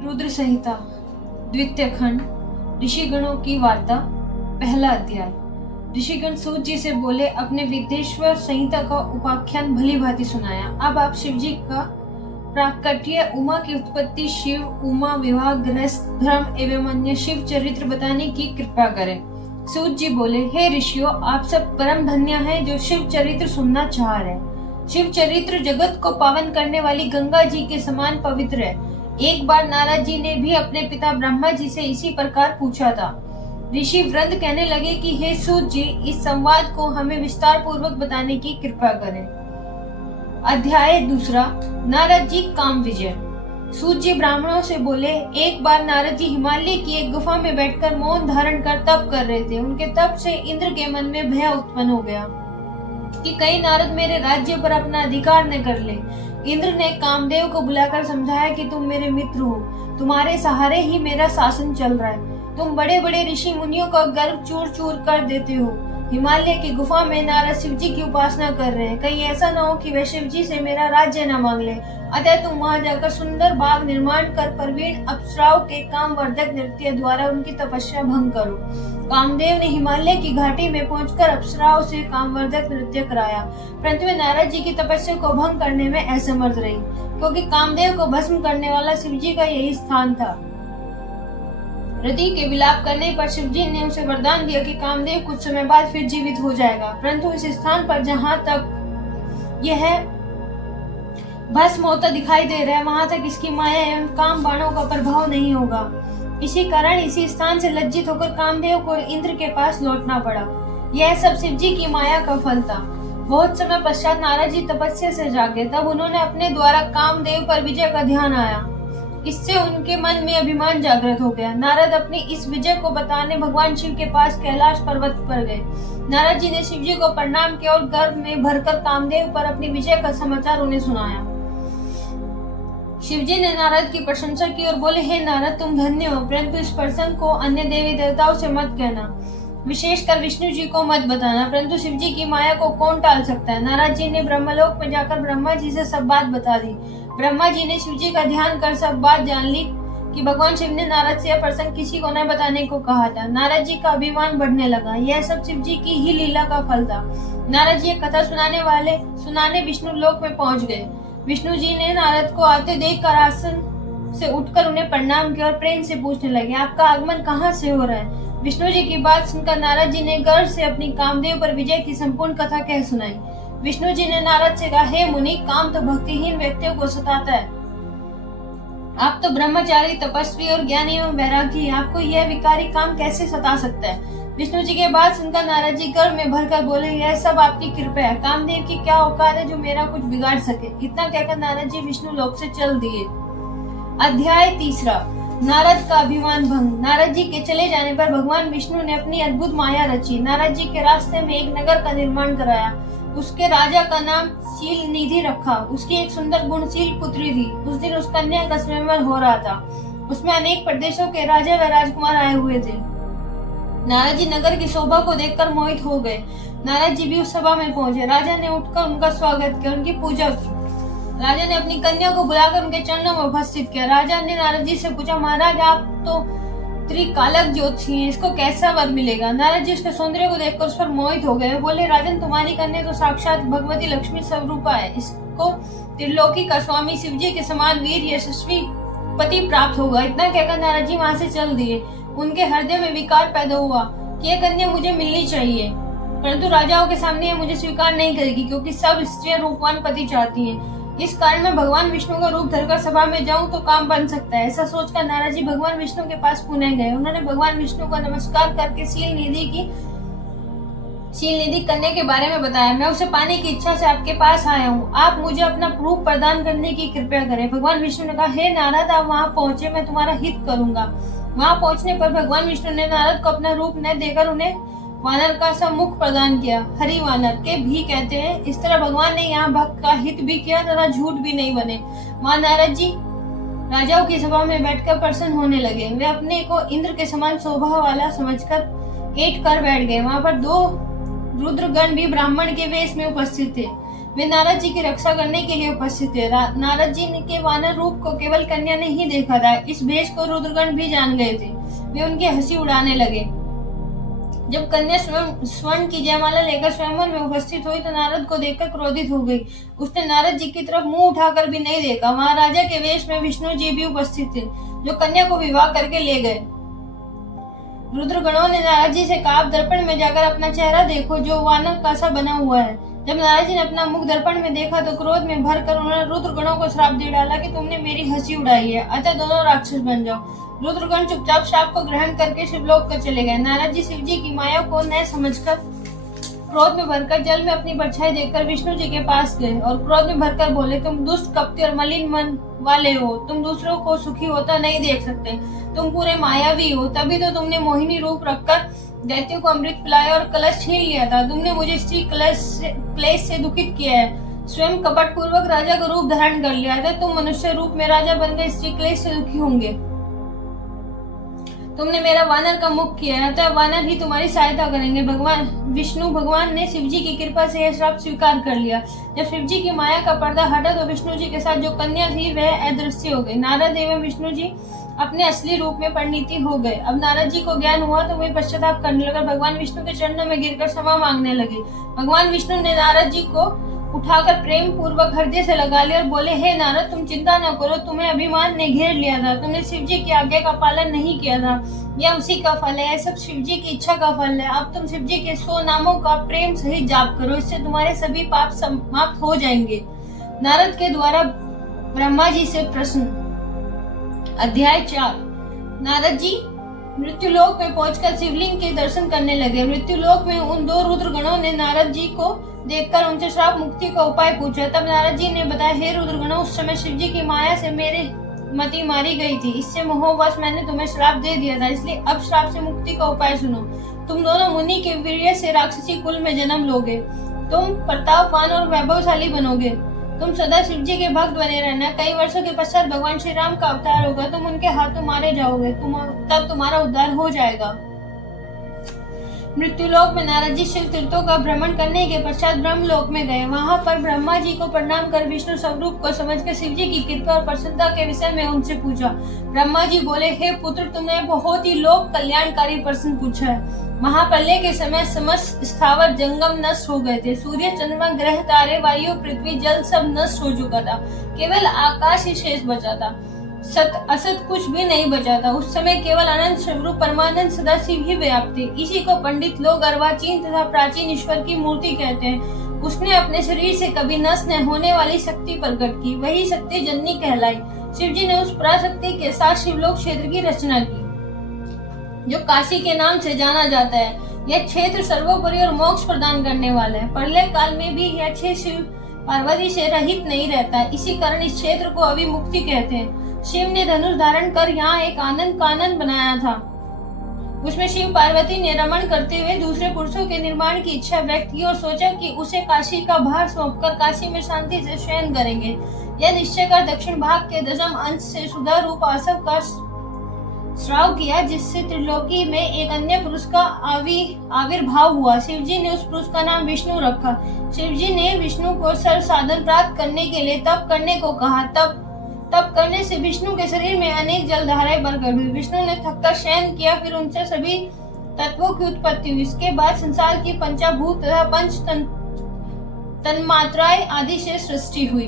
रुद्र संहिता द्वितीय खंड ऋषिगणों की वार्ता पहला अध्याय। ऋषिगण सूत जी से बोले, अपने विद्येश्वर संहिता का उपाख्यान भली भांति सुनाया। अब आप शिव जी का प्राकट्य, उमा की उत्पत्ति, शिव उमा विवाह, ग्रस्त धर्म एवं अन्य शिव चरित्र बताने की कृपा करें। सूत जी बोले, हे ऋषियों, आप सब परम धन्य हैं जो शिव चरित्र सुनना चाह रहे हैं। शिव चरित्र जगत को पावन करने वाली गंगा जी के समान पवित्र है। एक बार नारद जी ने भी अपने पिता ब्रह्मा जी से इसी प्रकार पूछा था। ऋषि वृंद कहने लगे कि हे सूत जी, इस संवाद को हमें विस्तार पूर्वक बताने की कृपा करें। अध्याय दूसरा, नारद जी काम विजय। सूत जी ब्राह्मणों से बोले, एक बार नारद जी हिमालय की एक गुफा में बैठकर मौन धारण कर तप कर रहे थे। उनके तप से इंद्र के मन में भय उत्पन्न हो गया कि कहीं नारद मेरे राज्य पर अपना अधिकार न कर ले। इंद्र ने कामदेव को बुलाकर समझाया कि तुम मेरे मित्र हो, तुम्हारे सहारे ही मेरा शासन चल रहा है। तुम बड़े बड़े ऋषि मुनियों का गर्व चूर चूर कर देते हो। हिमालय की गुफा में नारद शिव जी की उपासना कर रहे हैं, कहीं ऐसा न हो कि वे शिव जी से मेरा राज्य न मांग ले। अतः तुम वहां जाकर सुंदर बाग निर्माण कर प्रवीण अप्सराओं के कामवर्धक नृत्य द्वारा उनकी तपस्या भंग करो। कामदेव ने हिमालय की घाटी में पहुंचकर अप्सराओं से कामवर्धक नृत्य कराया, परंतु वे नारद जी की तपस्या को भंग करने में असमर्थ रही, क्योंकि कामदेव को भस्म करने वाला शिव जी का यही स्थान था। रति के विलाप करने पर शिव जी ने उसे वरदान दिया कि कामदेव कुछ समय बाद फिर जीवित हो जाएगा, परंतु इस स्थान पर जहाँ तक यह भस्म होता दिखाई दे रहा है, वहां तक इसकी माया एवं काम बाणों का प्रभाव नहीं होगा। इसी कारण इसी स्थान से लज्जित होकर कामदेव को इंद्र के पास लौटना पड़ा। यह सब शिव जी की माया का फल था। बहुत समय पश्चात नारद जी तपस्या से जागे, तब उन्होंने अपने द्वारा कामदेव पर विजय का ध्यान आया। इससे उनके मन में अभिमान जागृत हो गया। नारद अपनी इस विजय को बताने भगवान शिव के पास कैलाश पर्वत पर गए। नारद जी ने शिव जी को प्रणाम किया और गर्व में भरकर कामदेव पर अपनी विजय का समाचार उन्हें सुनाया। शिव जी ने नारद की प्रशंसा की और बोले, हे नारद, तुम धन्य हो, परंतु इस प्रसंग को अन्य देवी देवताओं से मत कहना, विशेषकर विष्णु जी को मत बताना, परंतु शिव जी की माया को कौन टाल सकता है। नारद जी ने ब्रह्मलोक में जाकर ब्रह्मा जी से सब बात बता दी। ब्रह्मा जी ने शिव जी का ध्यान कर सब बात जान ली कि भगवान शिव ने नारद से यह प्रसंग किसी को न बताने को कहा था। नारद जी का अभिमान बढ़ने लगा। यह सब शिव जी की ही लीला का फल था। नारद जी कथा सुनाने विष्णु लोक में पहुंच गए। विष्णु जी ने नारद को आते देखकर आसन से उठकर उन्हें प्रणाम किया और प्रेम से पूछने लगे, आपका आगमन कहाँ से हो रहा है। विष्णु जी की बात सुनकर नारद जी ने गर्व से अपनी कामदेव पर विजय की संपूर्ण कथा कह सुनाई। विष्णु जी ने नारद से कहा, हे मुनि, काम तो भक्तिहीन व्यक्तियों को सताता है। आप तो ब्रह्मचारी, तपस्वी और ज्ञानी एवं वैरागी, आपको यह विकारी काम कैसे सता सकता है। विष्णु जी के बात सुनकर नारद जी गर्व में भरकर बोले, यह सब आपकी कृपा है। कामदेव की क्या औकात है जो मेरा कुछ बिगाड़ सके। इतना कहकर नारद जी विष्णु लोक से चल दिए। अध्याय तीसरा, नारद का अभिमान भंग। नारद जी के चले जाने पर भगवान विष्णु ने अपनी अद्भुत माया रची। नारद जी के रास्ते में एक नगर का निर्माण कराया। उसके राजा का नाम शील निधि रखा। उसकी एक सुंदर गुणशील पुत्री थी। उस दिन उस कन्या का स्वयंवर हो रहा था। उसमें अनेक प्रदेशों के राजा व राजकुमार आए हुए थे। नारद जी नगर की शोभा को देखकर मोहित हो गए। नारद जी भी उस सभा में पहुंचे। राजा ने उठकर उनका स्वागत किया, उनकी पूजा की। राजा ने अपनी कन्या को बुलाकर उनके चरणों में उपस्थित किया। राजा ने नारद जी से पूछा, महाराज, आप तो त्रिकालक ज्योतिषी हैं, इसको कैसा वर मिलेगा। नारद जी उसके सौंदर्य को देखकर उस पर मोहित हो गए। बोले, राजन, तुम्हारी कन्या तो साक्षात भगवती लक्ष्मी स्वरूपा है। इसको त्रिलोकी का स्वामी शिव जी के समान वीर यशस्वी पति प्राप्त होगा। इतना कहकर नारद जी वहां से चल दिए। उनके हृदय में विकार पैदा हुआ कि यह कन्या मुझे मिलनी चाहिए, परंतु राजाओं के सामने यह मुझे स्वीकार नहीं करेगी, क्योंकि सब स्त्रियां रूपवान पति चाहती हैं। इस कारण मैं भगवान विष्णु का रूप धरकर सभा में जाऊं तो काम बन सकता है। ऐसा सोचकर नारद जी भगवान विष्णु के पास पुणे गए। उन्होंने भगवान विष्णु को नमस्कार करके शील निधि कन्या के बारे में बताया। मैं उसे पाने की इच्छा से आपके पास आया हूँ, आप मुझे अपना रूप प्रदान करने की कृपया करें। भगवान विष्णु ने कहा, हे नारद, आप वहाँ पहुँचे, मैं तुम्हारा हित करूंगा। वहाँ पहुँचने पर भगवान विष्णु ने नारद को अपना रूप न देकर उन्हें वानर का सा मुख प्रदान किया। हरि वानर के भी कहते हैं। इस तरह भगवान ने यहाँ भक्त का हित भी किया तथा झूठ भी नहीं बने। वहाँ नारद जी राजाओं की सभा में बैठकर प्रसन्न होने लगे। वे अपने को इंद्र के समान शोभा वाला समझकर ऐठ कर बैठ गए। वहाँ पर दो रुद्रगण भी ब्राह्मण के वेश में उपस्थित थे। वे नारद जी की रक्षा करने के लिए उपस्थित थे। नारद जी ने के वानर रूप को केवल कन्या ने ही देखा था, इस भेष को रुद्रगण भी जान गए थे। वे उनकी हंसी उड़ाने लगे। जब कन्या स्वर्ण की जयमाला लेकर स्वयंवर में उपस्थित हुई तो नारद को देखकर क्रोधित हो गई। उसने नारद जी की तरफ मुंह उठाकर भी नहीं देखा। वहां राजा के वेश में विष्णु जी भी उपस्थित थे, जो कन्या को विवाह करके ले गए। रुद्रगणों ने नारद जी से कहा, आप दर्पण में जाकर अपना चेहरा देखो, जो वानर का सा बना हुआ है। जब नारद जी ने अपना मुख दर्पण में देखा तो क्रोध में भरकर उन्होंने रुद्रगणों को श्राप दे डाला कि तुमने मेरी हंसी उड़ाई है, अतः दोनों राक्षस बन जाओ। रुद्रगण चुपचाप श्राप को ग्रहण करके शिवलोक को चले गए। नारद जी शिव जी की माया को न समझकर क्रोध में भरकर जल में अपनी परछाई देखकर विष्णु जी के पास गए और क्रोध में भरकर बोले, तुम दुष्ट, कपटी और मलिन मन वाले हो। तुम दूसरों को सुखी होता नहीं देख सकते। तुम पूरे मायावी हो। तभी तो तुमने मोहिनी रूप रखकर दैत्यों को अमृत पिलाया और कलश छीन लिया था। तुमने मुझे स्त्री क्लेश से दुखित किया है। स्वयं कपट पूर्वक राजा का रूप धारण कर लिया था। तुम मनुष्य रूप में राजा बनकर स्त्री क्लेश से दुखी होंगे। तुमने मेरा वानर का मुख किया है, अतः वानर ही तुम्हारी सहायता करेंगे। विष्णु भगवान ने शिव जी की कृपा से यह श्राप स्वीकार कर लिया। जब शिव जी की माया का पर्दा हटा तो विष्णु जी के साथ जो कन्या थी वह अदृश्य हो गई। नारद एवं विष्णु जी अपने असली रूप में परिणति हो गए। अब नारद जी को ज्ञान हुआ तो वे पश्चाताप करने लगे, भगवान विष्णु के चरणों में गिरकर क्षमा मांगने लगे। भगवान विष्णु ने नारद जी को उठाकर प्रेम पूर्वक हृदय से लगा लिया और बोले, हे नारद, तुम चिंता न करो, तुम्हें अभिमान ने घेर लिया था। तुमने शिव जी की आज्ञा का पालन नहीं किया था। यह उसी का फल है, यह सब शिव जी की इच्छा का फल है। अब तुम शिव जी के 100 नामों का प्रेम सहित जाप करो, इससे तुम्हारे सभी पाप समाप्त हो जाएंगे। नारद के द्वारा ब्रह्मा जी से प्रश्न। अध्याय 4। नारद जी मृत्युलोक में पहुंचकर शिवलिंग के दर्शन करने लगे। मृत्युलोक में उन 2 रुद्रगणों ने नारद जी को देखकर उनसे श्राप मुक्ति का उपाय पूछा। तब नारद जी ने बताया, हे रुद्रगणों, उस समय शिव जी की माया से मेरे मति मारी गई थी। इससे मोहवश मैंने तुम्हें श्राप दे दिया था। इसलिए अब श्राप से मुक्ति का उपाय सुनो। तुम दोनों मुनि के वीर्य से राक्षसी कुल में जन्म लोगे। तुम प्रतापवान और वैभवशाली बनोगे। तुम सदा शिव जी के भक्त बने रहना। कई वर्षों के पश्चात भगवान श्री राम का अवतार होगा। तुम उनके हाथों मारे जाओगे। तब तुम्हारा उद्धार हो जाएगा। मृत्युलोक में नारद जी शिव तीर्थों का भ्रमण करने के पश्चात ब्रह्मलोक में गए। वहां पर ब्रह्मा जी को प्रणाम कर विष्णु स्वरूप को समझकर शिव जी की कृपा और प्रसन्नता के विषय में उनसे पूछा। ब्रह्मा जी बोले, हे पुत्र, तुमने बहुत ही लोक कल्याणकारी प्रश्न पूछा है। महाप्रलय के समय समस्त स्थावर जंगम नष्ट हो गए थे। सूर्य, चंद्रमा, ग्रह, तारे, वायु, पृथ्वी, जल सब नष्ट हो चुका था। केवल आकाश ही शेष बचा था। सत असत कुछ भी नहीं बचा था। उस समय केवल अनंत स्वरूप परमानंद सदाशिव ही व्याप्त थे। इसी को पंडित लोग अर्वाचीन तथा प्राचीन ईश्वर की मूर्ति कहते हैं। उसने अपने शरीर से कभी नष्ट न होने वाली शक्ति प्रकट की, वही शक्ति जननी कहलाई। शिव जी ने उस पराशक्ति के साथ शिवलोक क्षेत्र की रचना की, जो काशी के नाम से जाना जाता है। यह क्षेत्र सर्वोपरि और मोक्ष प्रदान करने वाला है। प्रलय काल में भी यह क्षेत्र शिव पार्वती से रहित नहीं रहता। इसी कारण इस क्षेत्र को अभिमुक्ति कहते हैं। शिव ने धनुष धारण कर यहाँ एक आनंद कानन बनाया था। उसमें शिव पार्वती ने रमण करते हुए दूसरे पुरुषों के निर्माण की इच्छा व्यक्त की और सोचा कि उसे काशी का भार सौंपकर काशी में शांति से शयन करेंगे। यह निश्चय कर दक्षिण भाग के 10वें अंश से सुधा रूप आसव का श्राव किया, जिससे त्रिलोकी में एक अन्य पुरुष का आविर्भाव हुआ। शिव जी ने उस पुरुष का नाम विष्णु रखा। शिव जी ने विष्णु को सर्व साधन प्राप्त करने के लिए तप करने को कहा। तप करने से विष्णु के शरीर में अनेक जलधाराएं प्रकट हुई। विष्णु ने थककर शयन किया, फिर उनसे सभी तत्वों की उत्पत्ति हुई। इसके बाद संसार की पंचभूत तथा पंच तन्मात्राएं आदि से सृष्टि हुई।